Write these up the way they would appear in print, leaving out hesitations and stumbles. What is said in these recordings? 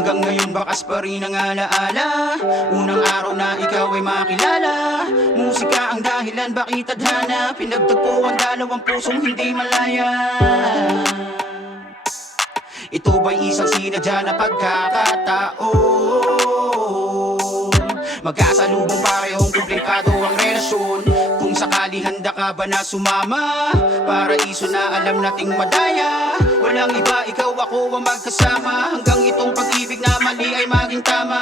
Hanggang ngayon bakas pa rin ang alaala. Unang araw na ikaw ay makilala. Musika ang dahilan bakit tadhana. Pinagtagpo ang dalawang pusong hindi malaya. Ito ba'y isang sinadya na pagkakataon? Magkasalubong parehong komplikado ang relasyon. Kung sakali handa ka ba na sumama, paraiso na alam nating madaya. Walang iba, ikaw ako ang magkasama. Hanggang itong pag-ibig na mali ay maging tama.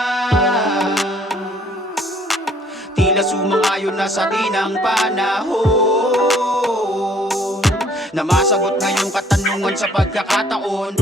Tila sumang-ayon na sa atin ang panahon, na masagot ngayong katanungan sa pagkakataon.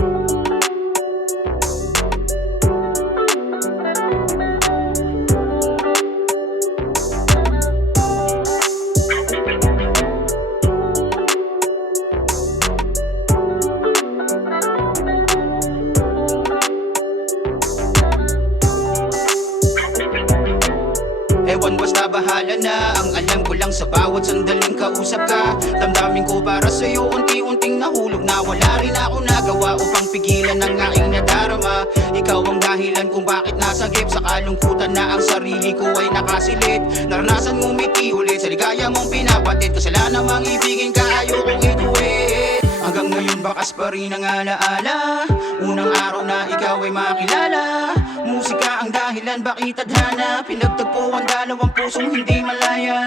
Ewan basta bahala na. Ang alam ko lang sa bawat sandaling kausap ka, damdamin ko para sa'yo unti-unting nahulog na. Wala rin ako nagawa upang pigilan ang aking nadarama. Ikaw ang dahilan kung bakit nasagip sa kalungkutan na ang sarili ko ay nakasilid. Naranasan ngumiti ulit sa ligaya mong pinapatid. Kasalanan namang ibigin ka, ayokong ituwid. Hanggang ngayon bakas pa rin ang alaala. Unang araw na ikaw ay makilala. Musika ang dahilan bakit tadhana. Pinagtagpo ang dalawang pusong hindi malaya.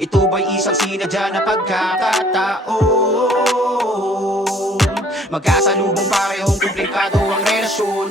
Ito ba'y isang sinadya na pagkakataon? Magkasalubong parehong komplikado ang relasyon.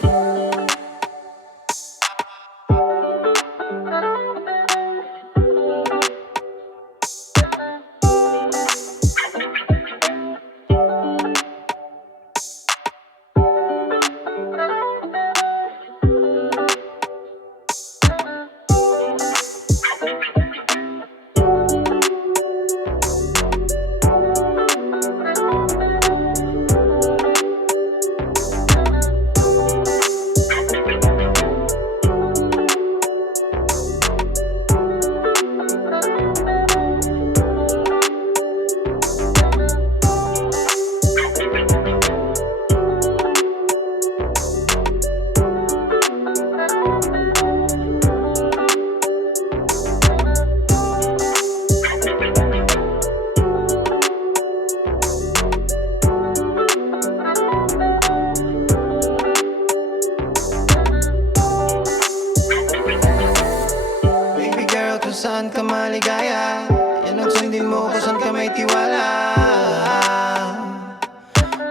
Saan ka maligaya? Yan ang sundin mo kung saan ka may tiwala.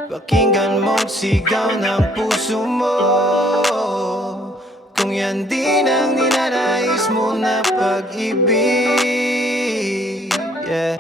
Pakinggan mo't sigaw ng puso mo. Kung yan din ang ninanais mo na pag-ibig, yeah.